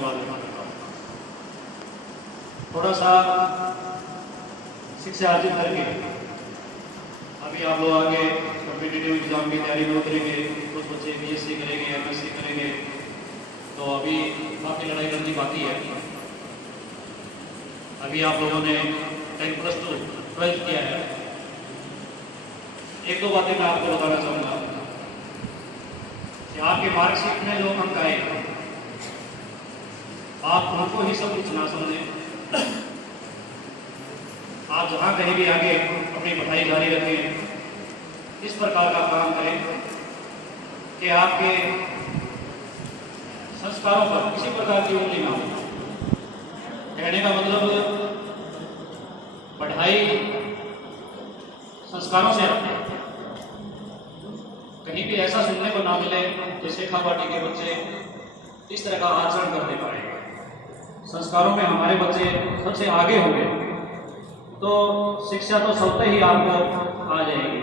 धन्यवाद देना चाहता हूँ। थोड़ा सा शिक्षा अर्जित करके अभी आप लोग आगे कॉम्पिटिटिव एग्जाम की तैयारी में उतरेंगे, कुछ बच्चे बीएससी करेंगे, एमएससी करेंगे, तो अभी काफ़ी लड़ाई लड़नी बाकी है। अभी आप लोगों ने 10+2 12th किया है। एक दो बातें मैं आपको बताना चाहूँगा कि आपके मार्कशीट में जो अंक आए आप उनको ही सब कुछ ना समझें। आप जहाँ कहीं भी आगे अपनी पढ़ाई जारी रखें, इस प्रकार का काम करें कि आपके संस्कारों पर किसी प्रकार की उंगली ना हो। कहने का मतलब पढ़ाई संस्कारों से आती है। कहीं भी ऐसा सुनने को ना मिले जैसे खापाटी के बच्चे इस तरह का आचरण करते पाए। संस्कारों में हमारे बच्चे सबसे आगे होंगे तो शिक्षा तो सबसे ही आपको आ जाएगी।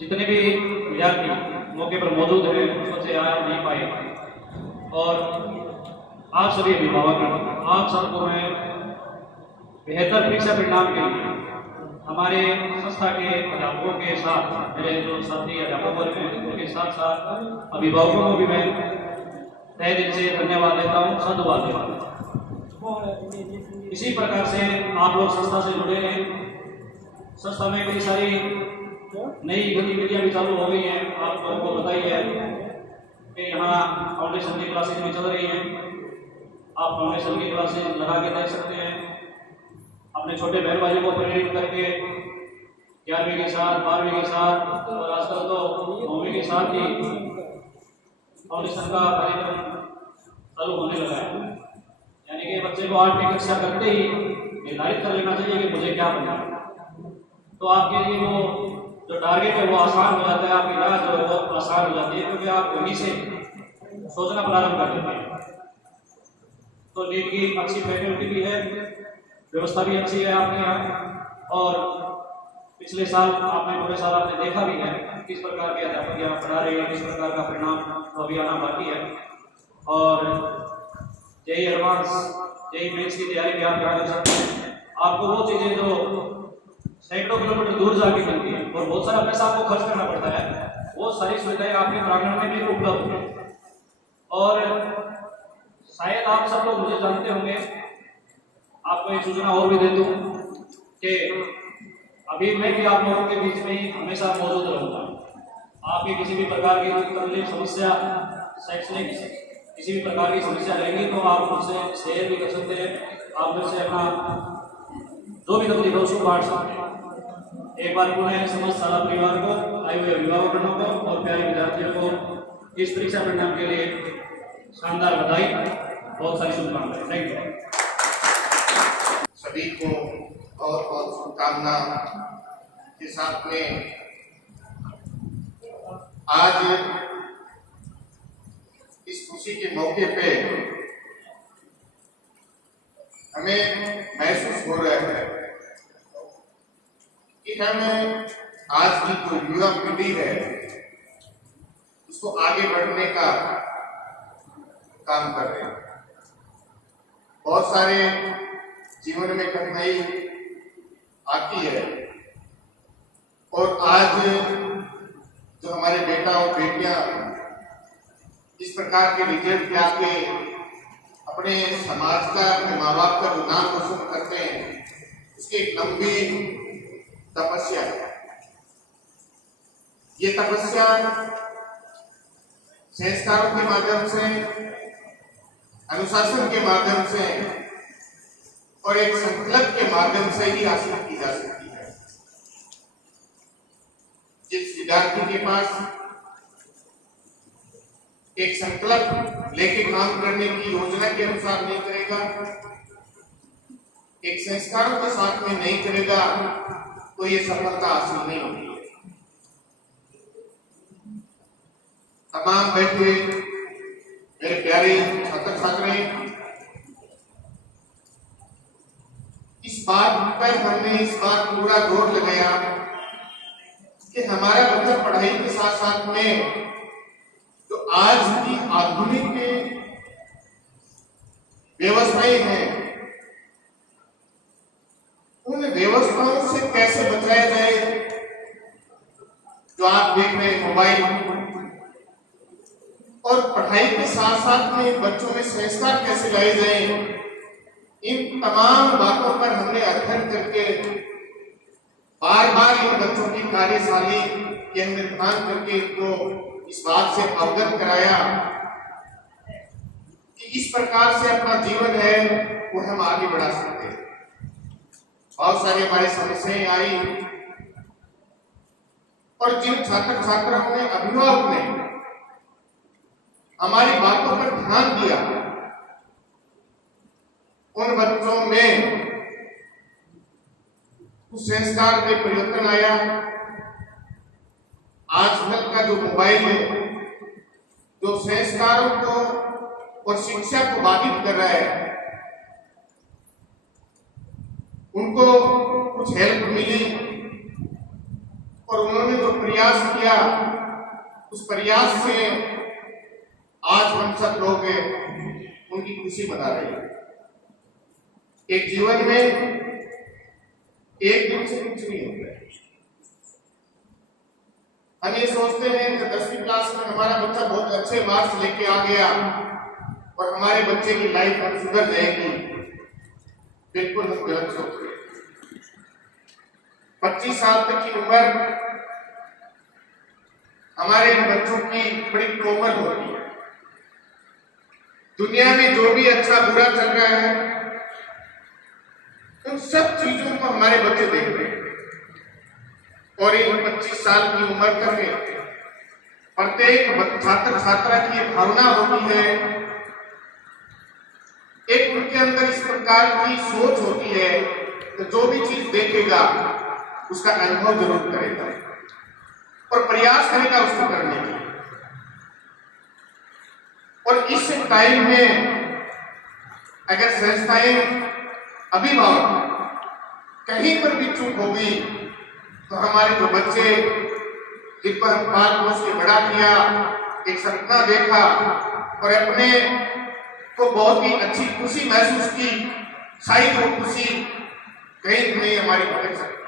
जितने भी विद्यार्थी मौके पर मौजूद हैं कुछ बच्चे आ नहीं पाए, और आप सभी अभिभावक आप सबको मैं बेहतर परीक्षा परिणाम के लिए हमारे संस्था के अध्यापकों के साथ, मेरे जो साथी अध्यापक वर्ग हैं उनके साथ साथ अभिभावकों को भी मैं तहे दिल से धन्यवाद देता हूँ, साधुवाद देता हूँ। इसी प्रकार से आप लोग संस्था से जुड़े हैं। संस्था में कई सारी नई गतिविधियां भी चालू हो गई हैं। आप लोगों को बताई है कि यहाँ फाउंडेशन की क्लासेज भी चल रही हैं। आप फाउंडेशन की क्लासेज लगा के देख सकते हैं। अपने छोटे बहन भाइयों को प्रेरित करके 11वीं के साथ, 12वीं के साथ और आजकल तो 9वीं के साथ ही फाउंडेशन का कार्यक्रम चालू होने लगा है। यानी कि बच्चे को 8वीं कक्षा करते ही निर्धारित कर लेना चाहिए कि मुझे क्या बनना है। तो आपके लिए वो जो टारगेट है वो आसान हो जाता है, आपकी राह जो है वो आसान हो जाती है, क्योंकि आप वहीं से सोचना प्रारंभ कर देते हैं। तो नीट की अच्छी फैकल्टी भी है, व्यवस्था भी अच्छी है आपके यहाँ, और पिछले साल आपने पूरे साल आपने देखा भी है किस प्रकार के अध्यापक यहाँ पढ़ा रहे हैं, किस प्रकार का परिणाम तो अभी आना बाकी है। और जेईई एडवांस, जेईई मेंस की तैयारी भी आप यहाँ कर सकते हैं। आपको वो चीज़ें जो सैकड़ों किलोमीटर दूर जाके मिलती है और बहुत सारा पैसा आपको खर्च करना पड़ता है, वो सारी सुविधाएं आपके प्रांगण में भी उपलब्ध है। और शायद आप सब लोग मुझे जानते होंगे, आपको एक सूचना और भी दे दूं कि अभी मैं भी आप लोगों के बीच में ही हमेशा मौजूद रहूँगा। आपकी किसी भी प्रकार की तकलीफ, समस्या, शैक्षणिक किसी भी प्रकार की समस्या रहेगी तो आप मुझसे शेयर भी कर सकते हैं। आप मुझसे अपना जो भी तकलीफ है उसको बांट सकते हैं। एक बार पुनः समस्त सारा परिवार को, आए हुए अभिभावकों को और प्यारे विद्यार्थियों को इस परीक्षा परिणाम के लिए शानदार बधाई, बहुत सारी शुभकामनाएं। Thank you. सभी को बहुत बहुत शुभकामना के साथ में आज इस खुशी के मौके पे हमें महसूस हो रहा है कि हम आज की जो युवा पीढ़ी है उसको आगे बढ़ने का काम कर रहे हैं। बहुत सारे जीवन में कठिनाई आती है, और आज जो हमारे बेटा और बेटियां इस प्रकार के रिजल्ट आके अपने समाज का, अपने माँ बाप का जो नाम रोशन करते हैं, उसकी एक लंबी तपस्या है। ये तपस्या संस्कारों के माध्यम से, अनुशासन के माध्यम से और एक संकल्प के माध्यम से ही हासिल की जा सकती है। जिस विद्यार्थी के पास एक संकल्प लेके काम करने की योजना के अनुसार नहीं करेगा, एक संस्कारों के साथ में नहीं करेगा, तो ये सफलता हासिल नहीं होगी। तमाम बैठे मेरे प्यारे छात्र छात्राएं, इस बात पर हमने इस बात पूरा जोर लगाया कि हमारा बच्चा पढ़ाई के साथ साथ में जो आज की आधुनिक व्यवस्थाएं हैं, उन व्यवस्थाओं से कैसे बचाया जाए। जो आप देख रहे हैं मोबाइल, और पढ़ाई के साथ साथ में बच्चों में संस्कार कैसे लाए जाए, इन तमाम बातों पर हमने अध्ययन करके बार बार इन बच्चों की कार्यशाली के हमने ध्यान करके इनको इस बात से अवगत कराया कि इस प्रकार से अपना जीवन है वो हम आगे बढ़ा सकते हैं। बहुत सारी हमारी समस्याएं आई, और जिन छात्र छात्राओं ने, अभिभावक ने हमारी बातों पर ध्यान दिया, उन बच्चों में उस संस्कार में परिवर्तन आया। आजकल का जो मोबाइल है, जो संस्कारों को और शिक्षा को बाधित कर रहा है, उनको कुछ हेल्प मिली और उन्होंने जो प्रयास किया, उस प्रयास से आज हम सब लोग उनकी खुशी मना रहे हैं। एक जीवन में एक दिन से कुछ नहीं होता है। हम ये सोचते हैं कि 10वीं क्लास में हमारा बच्चा बहुत अच्छे मार्क्स लेके आ गया और हमारे बच्चे की लाइफ अब सुधर जाएगी। बिल्कुल हम गलत सोच रहे हैं। 25 साल तक की उम्र हमारे बच्चों की बड़ी कोमल होती है। दुनिया में जो भी अच्छा बुरा चल रहा है, उन सब चीजों को हमारे बच्चे देख रहे हैं। और इन 25 साल की उम्र तक में प्रत्येक छात्र छात्रा की भावना होती है, एक उनके अंदर इस प्रकार की सोच होती है कि जो भी चीज देखेगा उसका अनुभव जरूर करेगा और प्रयास करेगा उसको करने के लिए। और इस टाइम में अगर संस्थाएं, अभिभावक कहीं पर भी चूक होगी तो हमारे जो बच्चे जिन पर हम पाल पोस के बड़ा किया, एक सपना देखा और अपने को बहुत ही अच्छी खुशी महसूस की, शायद वो खुशी कहीं नहीं हमारी भटक सकती।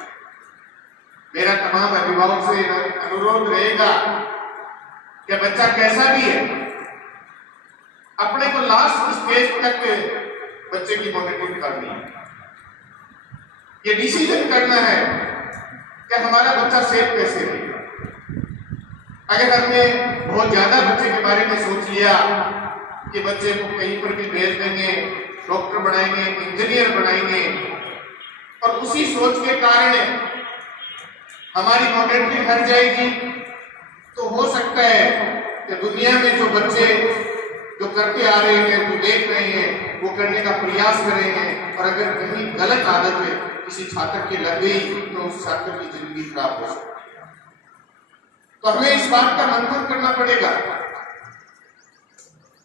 मेरा तमाम अभिभावक से अनुरोध रहेगा कि बच्चा कैसा भी है, अपने को लास्ट स्टेज तक बच्चे की मॉनिटरिंग करनी है। ये डिसीजन करना है कि हमारा बच्चा सेफ कैसे रहेगा। अगर हमने बहुत ज्यादा बच्चे के बारे में सोच लिया कि बच्चे को कहीं पर भी भेज देंगे, डॉक्टर बनाएंगे, इंजीनियर बनाएंगे, और उसी सोच के कारण हमारी मॉनिटरिंग हट जाएगी, तो हो सकता है कि दुनिया में जो बच्चे जो करते आ रहे हैं, जो देख रहे हैं, वो करने का प्रयास करेंगे, और अगर कहीं गलत आदत किसी छात्र की लग गई तो उस छात्र की जिंदगी खराब हो सकती है। तो हमें इस बात का मंथन करना पड़ेगा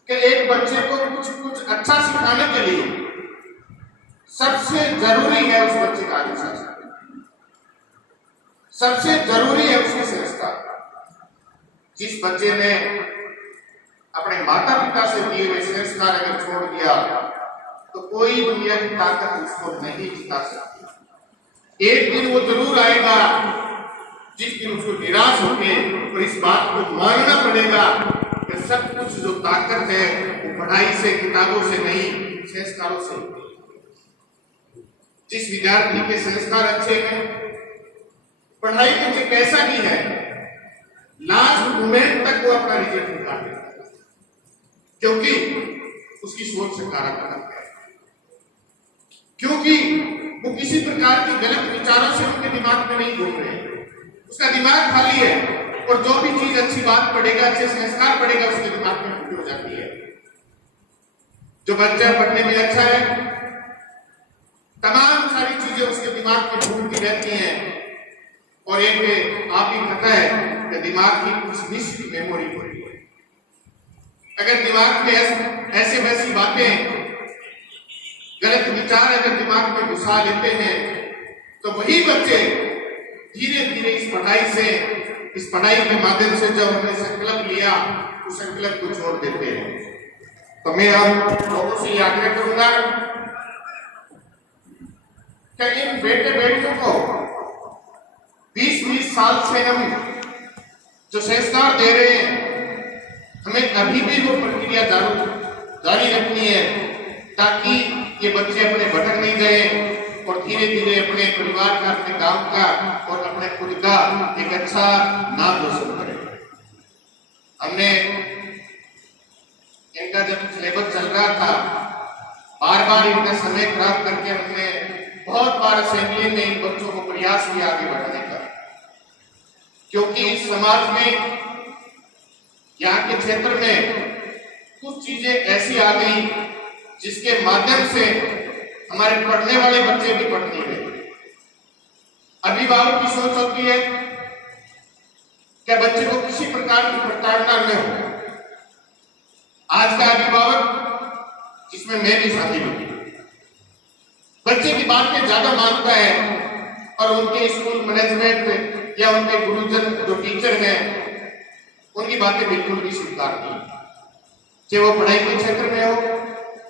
कि एक बच्चे को कुछ अच्छा सिखाने के लिए सबसे जरूरी है उस बच्चे का अनुशासन, सबसे जरूरी है उसकी संस्कार। जिस बच्चे ने अपने माता पिता से दिए हुए संस्कार अगर छोड़ दिया तो कोई दुनिया की ताकत उसको नहीं जिता सकती। एक दिन वो जरूर आएगा जिस दिन उसको निराश होके और इस बात को मानना पड़ेगा कि सब कुछ जो ताकत है वो पढ़ाई से, किताबों से नहीं, संस्कारों से। जिस विद्यार्थी के संस्कार अच्छे हैं, पढ़ाई में कैसा भी है, लास्ट मोमेंट तक वो अपना रिजल्ट निकाल देगा, क्योंकि उसकी सोच सकारात्मक है, क्योंकि वो किसी प्रकार के गलत विचारों से उनके दिमाग में नहीं घूम रहे, उसका दिमाग खाली है, और जो भी चीज अच्छी बात पढ़ेगा, अच्छे संस्कार पढ़ेगा, उसके दिमाग में फुट हो जाती है। जो बच्चा पढ़ने में अच्छा है, तमाम सारी चीजें उसके दिमाग में घूमती रहती हैं, और एक आप ही पता है कि दिमाग की कुछ निश्चित मेमोरी होती है। अगर दिमाग में ऐसे वैसी बातें, गलत विचार अगर दिमाग में घुसा लेते हैं तो वही बच्चे धीरे धीरे इस पढ़ाई के माध्यम से जब हमने संकल्प लिया, उस संकल्प को छोड़ देते हैं। तो मैं आप लोगों से ये आग्रह करूंगा कि इन बेटे बेटियों को 20-20 साल से हम जो संस्कार दे रहे हैं, हमें अभी भी वो प्रक्रिया जारी रखनी है, ताकि ये बच्चे अपने भटक नहीं जाए और धीरे धीरे अपने परिवार का, अपने गांव का और अपने खुद का एक अच्छा नाम रोशन करें। हमने इनका जब सिलेबस चल रहा था, बार बार इनका समय खराब करके हमने बहुत बार असेंबली में इन बच्चों को प्रयास किया आगे बढ़ाने का, क्योंकि इस समाज में, यहाँ के क्षेत्र में कुछ चीजें ऐसी आ गई जिसके माध्यम से हमारे पढ़ने वाले बच्चे भी पढ़ नहीं रहे। अभिभावक की सोच होती है कि बच्चे को किसी प्रकार की प्रताड़ना न हो। आज का अभिभावक, जिसमें मैं भी शामिल हूं, बच्चे की बातें ज्यादा मानता है और उनके स्कूल मैनेजमेंट या उनके गुरुजन जो टीचर हैं, उनकी बातें बिल्कुल भी स्वीकार नहीं, चाहे वो पढ़ाई के क्षेत्र में हो,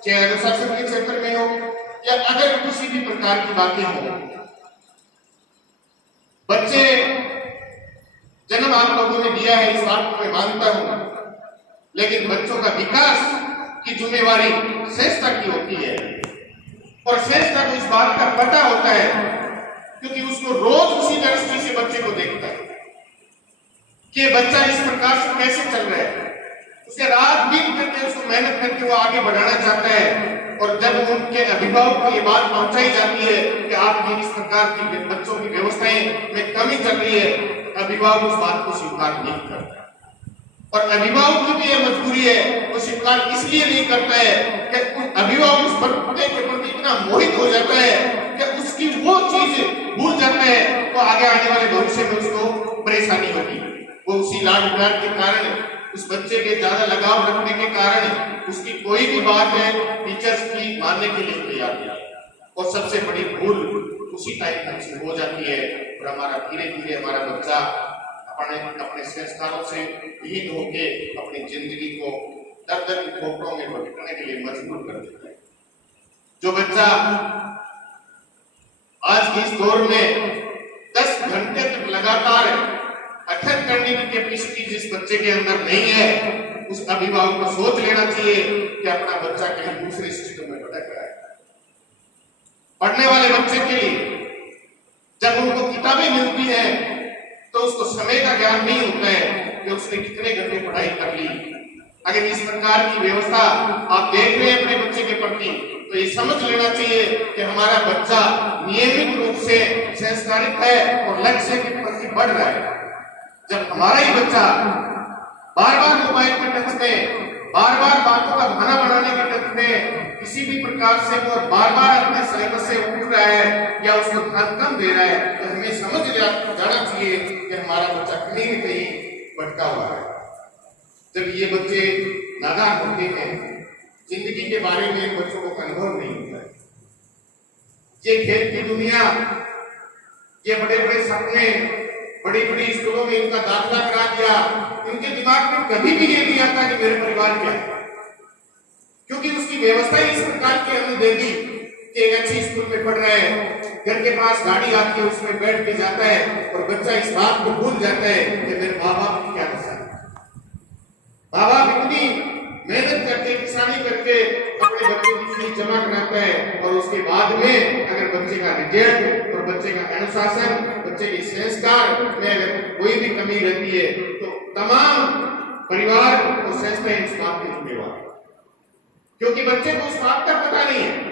चाहे अनुशासन के क्षेत्र में हो, या अगर किसी भी प्रकार की बातें हो। बच्चे जन्म आप लोगों ने दिया है, इस बात को मैं मानता हूं, लेकिन बच्चों का विकास की जिम्मेवारी संस्था की होती है, और संस्था को इस बात का पता होता है, क्योंकि उसको रोज उसी दृष्टि से बच्चे को देखता है कि बच्चा इस प्रकार से कैसे चल रहा है। उसे रात दिन करके उसको मेहनत करके वो आगे बढ़ाना चाहता है, और जब उनके अभिभावक को ये बात पहुंचाई जाती है कि आपकी इस प्रकार की बच्चों की व्यवस्थाएं में कमी चल रही है, अभिभावक उस बात को स्वीकार नहीं करता। और अभिभावक की भी ये मजबूरी है, वो स्वीकार इसलिए नहीं करता है कि अभिभावक उस बच्चे के प्रति इतना मोहित हो जाता है कि उसकी वो चीज भूल जाता है, तो आगे आने वाले भविष्य में उसको परेशानी होगी। वो उसी लाड प्यार के कारण, उस बच्चे के ज्यादा लगाव रखने के कारण उसकी कोई भी बात है टीचर्स की मानने के लिए तैयार नहीं, और सबसे बड़ी भूल उसी टाइम पर हो जाती है, और हमारा धीरे धीरे हमारा बच्चा अपने संस्कारों से विहीन होके अपनी जिंदगी को दर की खोपड़ों में भटकने के लिए मजबूर कर देता है। जो बच्चा आज के इस दौर में 10 घंटे तक लगातार अध्ययन करने की कैपेसिटी जिस बच्चे के अंदर नहीं है, उस अभिभावक को सोच लेना चाहिए कि अपना बच्चा कहीं दूसरे सिस्टम में भटक रहा है। पढ़ने वाले बच्चे के लिए जब उनको किताबें मिलती हैं, तो उसको समय का ज्ञान नहीं होता है कि उसने कितने घंटे पढ़ाई कर ली। अगर इस प्रकार की व्यवस्था आप देख रहे हैं अपने बच्चे के प्रति, तो ये समझ लेना चाहिए कि हमारा बच्चा नियमित रूप से संस्कारित है और लक्ष्य के प्रति बढ़ रहा है। जब हमारा ही बच्चा बार बार मोबाइल के टच में, बार बार बातों का बहाना बनाने के टच में, किसी भी प्रकार से वो बार बार अपने सिलेबस से उठ रहा है या उसको ध्यान कम दे रहा है, तो हमें समझ जाना चाहिए कि हमारा बच्चा कहीं न कहीं भटका हुआ है। जब ये बच्चे नादान होते हैं, जिंदगी के बारे में बच्चों को अनुभव नहीं होता है, ये खेल की दुनिया, ये बड़े बड़े सपने, बड़ी बड़ी स्कूलों में इनका दाखिला करा दिया, इनके दिमाग में कभी भी ये नहीं आता कि मेरे परिवार क्या है, क्योंकि उसकी व्यवस्था इस प्रकार की हमने दे दी कि एक अच्छी स्कूल में पढ़ रहा है, घर के पास गाड़ी आती है, उसमें बैठ के जाता है, और बच्चा इस बात को भूल जाता है कि मेरे माँ बाप की क्या दशा है। माँ बाप इतनी मेहनत करके, किसानी करके अपने बच्चे की फीस जमा कराता है, और उसके बाद में अगर बच्चे का रिजल्ट और बच्चे का अनुशासन, बच्चे के संस्कार में अगर कोई भी कमी रहती है, तो तमाम परिवार और संस्थाएं इस बात की जिम्मेवार, क्योंकि बच्चे को उस बात का पता नहीं है,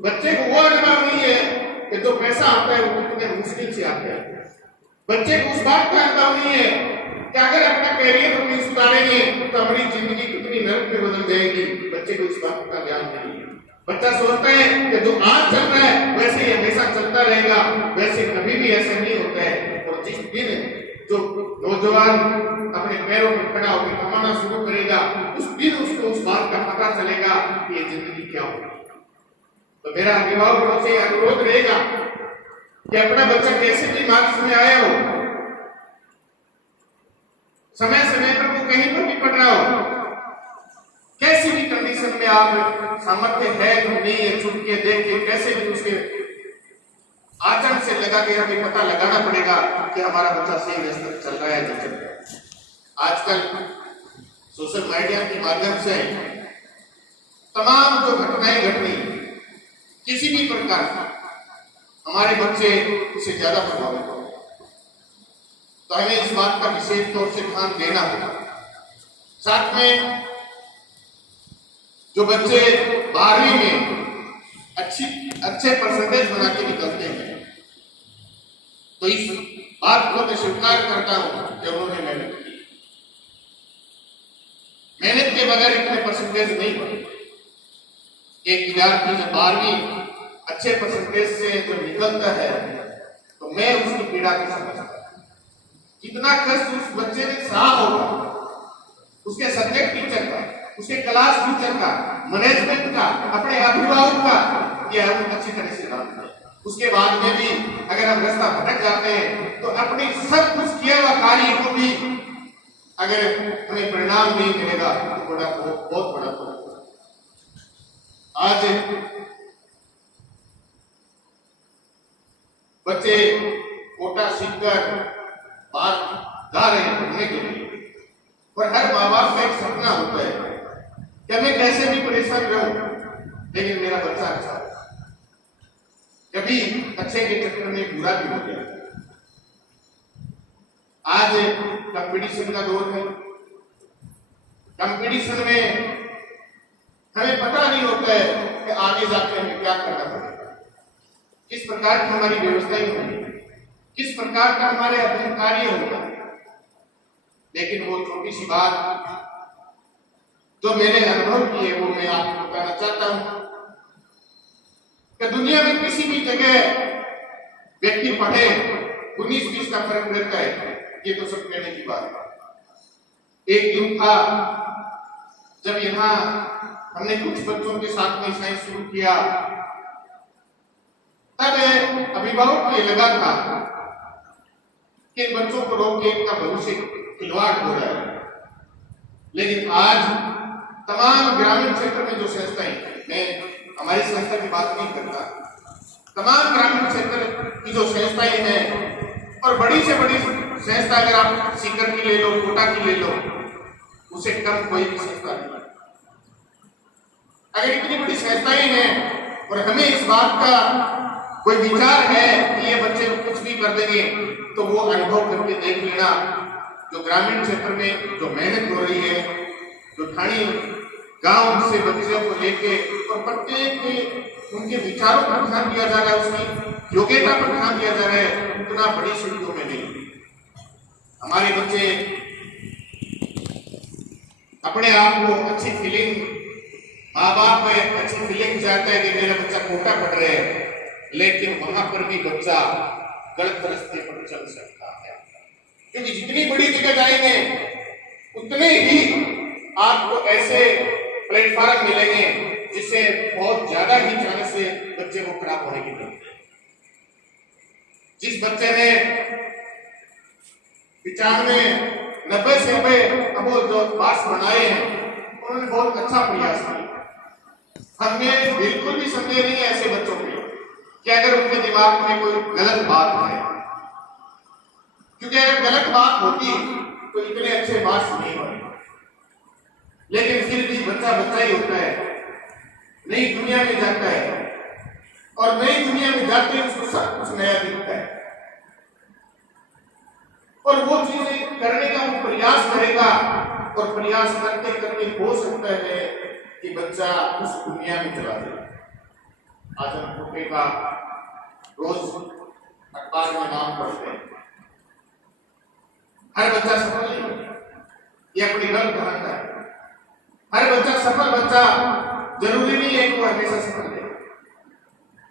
बच्चे को वो अनुभव नहीं है कि जो पैसा आता है वो कितने मुश्किल से आता है। बच्चे को उस बात का अनुभव नहीं है कि अगर अपना कैरियर हम नहीं सुधारेंगे तो हमारी जिंदगी कितनी नरक में बदल जाएगी। बच्चे को इस बात का ज्ञान नहीं है। बच्चा सोचता है कि जो आज चल रहा है वैसे ही हमेशा चलता रहेगा, वैसे कभी भी ऐसा नहीं होता है। और जिस दिन जो नौजवान अपने पैरों पर खड़ा होकर कमाना शुरू करेगा, उस दिन उसको उस बात का पता चलेगा कि ये जिंदगी क्या होगी। तो मेरा अभिभावकों से अनुरोध रहेगा कि अपना बच्चा कैसे भी मार्क्स में आया हो, समय समय पर वो कहीं पर भी पढ़ रहा हो, कैसी भी आप सामर्थ्य है तो नहीं है, छुप के देख के कैसे भी उसके आचरण से लगा के हमें पता लगाना पड़ेगा कि हमारा बच्चा सही रास्ते पर चल रहा है नहीं चल रहा है। आजकल सोशल मीडिया के माध्यम से तमाम जो घटनाएं घटनी किसी भी प्रकार हमारे बच्चे इससे ज्यादा प्रभावित हो, तो हमें इस बात का विशेष तौर से ध्यान देना होगा। साथ में जो बच्चे 12वीं में अच्छे परसेंटेज बना के निकलते हैं, तो इस बात को मैं स्वीकार करता हूं कि उन्होंने मेहनत की। मेहनत के बगैर इतने परसेंटेज नहीं बने। एक विद्यार्थी जब 12वीं अच्छे परसेंटेज से जो निकलता है तो मैं उसकी पीड़ा को समझता हूं। कितना कष्ट उस बच्चे ने सहा होगा, उसके सब्जेक्ट टीचर का, उसके क्लास टीचर का, मैनेजमेंट का, अपने अभिभावक का, ये हम अच्छी तरह से जानते हैं। उसके बाद में भी अगर हम रास्ता भटक जाते हैं तो अपने सब कुछ किया हुआ कार्य को भी अगर हमें परिणाम नहीं मिलेगा तो बहुत बड़ा तो आज बच्चे कोटा सीखकर बाहर जा रहे हैं पढ़ने के लिए, और हर माँ बाप का एक सपना होता है कि मैं कैसे भी परेशान रहूं लेकिन मेरा बच्चा अच्छा हो। कभी अच्छे के चक्कर में बुरा भी हो गया। आज कंपटीशन का दौर है। कंपटीशन में हमें पता नहीं होता है कि आगे जाकर हमें क्या करना पड़ेगा, किस प्रकार की हमारी व्यवस्थाएं होंगी, किस प्रकार का हमारे अध्ययन कार्य होगा। लेकिन वो छोटी सी बात जो मैंने अनुभव की है वो मैं आपको बताना चाहता हूं कि दुनिया में किसी भी जगह व्यक्ति पढ़े 19-20 का फर्क रहता है, ये तो सब कहने की बात है। एक दिन था जब यहाँ हमने कुछ बच्चों के साथ में साइंस शुरू किया, तब अभिभावक को ये लगा था कि इन बच्चों को रोक के इनका भविष्य खिलवाड़ हो रहा है। लेकिन आज तमाम ग्रामीण क्षेत्र में जो संस्थाएं, मैं हमारी संस्था की बात नहीं करता, तमाम ग्रामीण क्षेत्र की जो संस्थाएं हैं, और बड़ी से बड़ी संस्था अगर आप सीकर की ले लो, कोटा की ले लो, उसे कम कोई भी संस्था नहीं। अगर इतनी बड़ी संस्थाएं हैं और हमें इस बात का कोई विचार है कि ये बच्चे कुछ भी कर देंगे, तो वो अनुभव करके देख लेना जो ग्रामीण क्षेत्र में जो मेहनत हो रही है, जो ठाणी गांव से बच्चों को लेके और प्रत्येक उनके विचारों पर ध्यान दिया जा रहा है, उसकी योग्यता पर ध्यान दिया जा रहा है, उतना बड़ी सुविधा में नहीं। हमारे बच्चे अपने आप को अच्छी फीलिंग, माँ बाप में अच्छी फीलिंग चाहता है कि मेरा बच्चा कोटा पढ़ रहे है, लेकिन वहां पर भी बच्चा गलत रास्ते पर चल सकता है, क्योंकि जितनी बड़ी जगह जाएंगे उतने ही आपको ऐसे प्लेटफॉर्म मिलेंगे जिससे बहुत ज्यादा ही चांस से बच्चे को खराब होने की है। जिस बच्चे ने 95-90 से अब जो पास बनाए हैं, उन्होंने बहुत अच्छा प्रयास किया। हमें बिल्कुल भी संदेह नहीं है ऐसे बच्चों पे कि अगर उनके दिमाग में कोई गलत बात है, क्योंकि अगर गलत बात होती तो इतने अच्छे मार्क्स नहीं होते। लेकिन फिर भी बच्चा बच्चा ही होता है, नई दुनिया में जाता है, और नई दुनिया में जाते उसको सब कुछ नया दिखता है, और वो चीजें करने का वो प्रयास करेगा, और प्रयास करते करते हो सकता है कि बच्चा उस दुनिया में चला जाए। आज हम छोटे का रोज अखबार में नाम पढ़ते हैं, हर बच्चा सफल नहीं होता, ये अपनी गलत धारणा है। हर बच्चा सफल बच्चा जरूरी नहीं है कि वो हमेशा सफल है।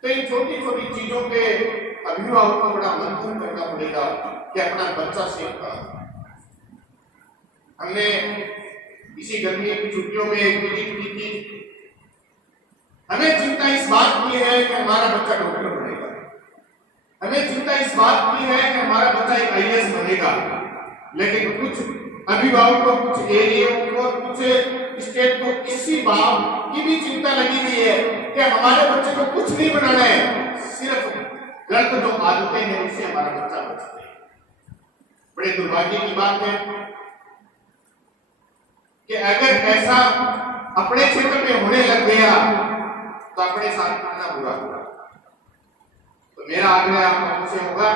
तो इन छोटी छोटी चीजों पे अभिभावक को बड़ा मंथन करना पड़ेगा कि अपना बच्चा सीखता। हमने इसी गर्मी की छुट्टियों में एक विजिट की थी। हमें चिंता इस बात की है कि हमारा बच्चा डॉक्टर बनेगा, हमें चिंता इस बात की है कि हमारा बच्चा एक IAS बनेगा, लेकिन कुछ अभिभावकों, कुछ एरिया को, कुछ स्टेट को इसी बात की भी चिंता लगी हुई है कि हमारे बच्चे को कुछ नहीं बनाना है, सिर्फ गलत जो आदतें हैं उससे हमारा बच्चा बच जाए। बड़े दुर्भाग्य की बात है कि अगर ऐसा अपने क्षेत्र में होने लग गया तो अपने साथ कितना बुरा होगा। तो मेरा आग्रह आप लोगों से होगा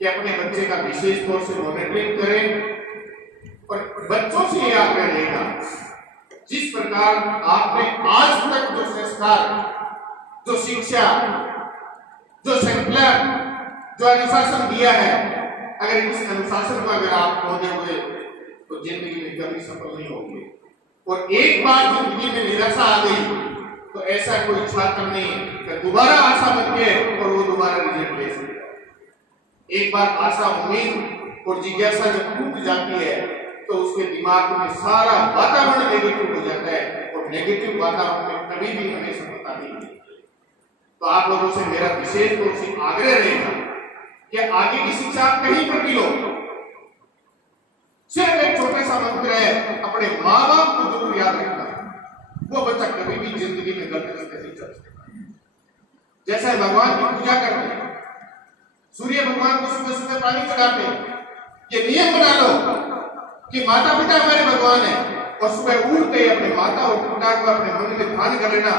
कि अपने बच्चे का विशेष तौर से मॉनिटरिंग करें और बच्चों से यह आग्रह रहेगा जिस प्रकार आपने आज तक जो संस्कार, जो शिक्षा, जो संकल्प, जो अनुशासन दिया है, अगर इस अनुशासन को अगर आप खोते हुए तो जिंदगी में कभी सफल नहीं होंगे। और एक बार जिंदगी में निराशा आ गई तो ऐसा कोई छात्र नहीं कि दोबारा आशा बन के और वो दोबारा रिजल्ट ले सके। एक बार आशा, उम्मीद और जिज्ञासा जब टूट जाती है तो उसके दिमाग में सारा वातावरण नेगेटिव हो जाता है और नेगेटिव वातावरण में कभी भी हमें सफलता नहीं मिलती। तो आप लोगों से मेरा विशेष रूप से आग्रह रहेगा कि आगे की शिक्षा आप कहीं पर भी लो, सिर्फ एक छोटा सा मंत्र है, अपने माँ बाप को जरूर याद रखना। वो बच्चा कभी भी जिंदगी में गलत रास्ते नहीं चल सकता। जैसे भगवान की पूजा करते हैं, सूर्य भगवान को सुबह सुबह पानी चढ़ाते हैं, ये नियम बना लो कि माता पिता हमारे भगवान है और सुबह उठते ही अपने माता और पिता को अपने मन में ध्यान कर लेना।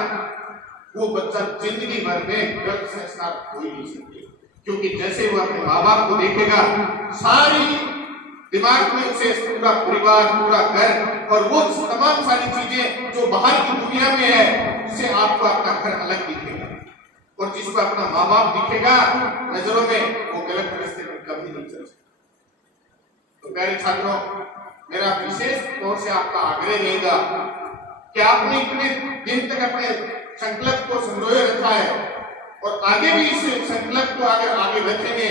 वो बच्चा जिंदगी भर में गलत संस्कार हो ही नहीं सकते, क्योंकि जैसे वो अपने माँ बाप को देखेगा सारी दिमाग में उसे पूरा परिवार, पूरा घर और वो तमाम सारी चीजें जो बाहर की दुनिया में है उससे आपको अपना घर अलग दिखेगा। और जिसको अपना माँ बाप दिखेगा नजरों में, वो गलत रास्ते में कभी नहीं चल सकता। तो प्यारे छात्रों, मेरा विशेष तौर से आपका आग्रह रहेगा कि आपने इतने दिन तक अपने संकल्प को संजोए रखा है और आगे भी इस संकल्प को अगर आगे रखेंगे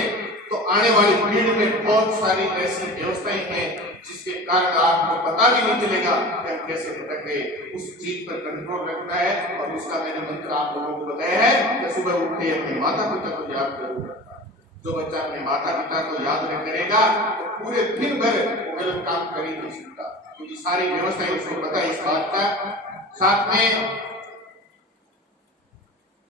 तो आने वाली पीढ़ी में बहुत सारी ऐसी व्यवस्थाएं हैं जिसके कारण आपको पता भी नहीं चलेगा कि हम कैसे भटक गए। उस चीज पर कंट्रोल रखना है और उसका मैंने मंत्र आप लोगों को बताया है कि सुबह उठते अपने माता पिता को याद जरूर रखना। जो बच्चा अपने माता पिता को याद करेगा तो पूरे दिन भर वो गलत काम कर ही नहीं सकता, क्योंकि सारी व्यवस्थाएं उसको पता है इस बात का। साथ में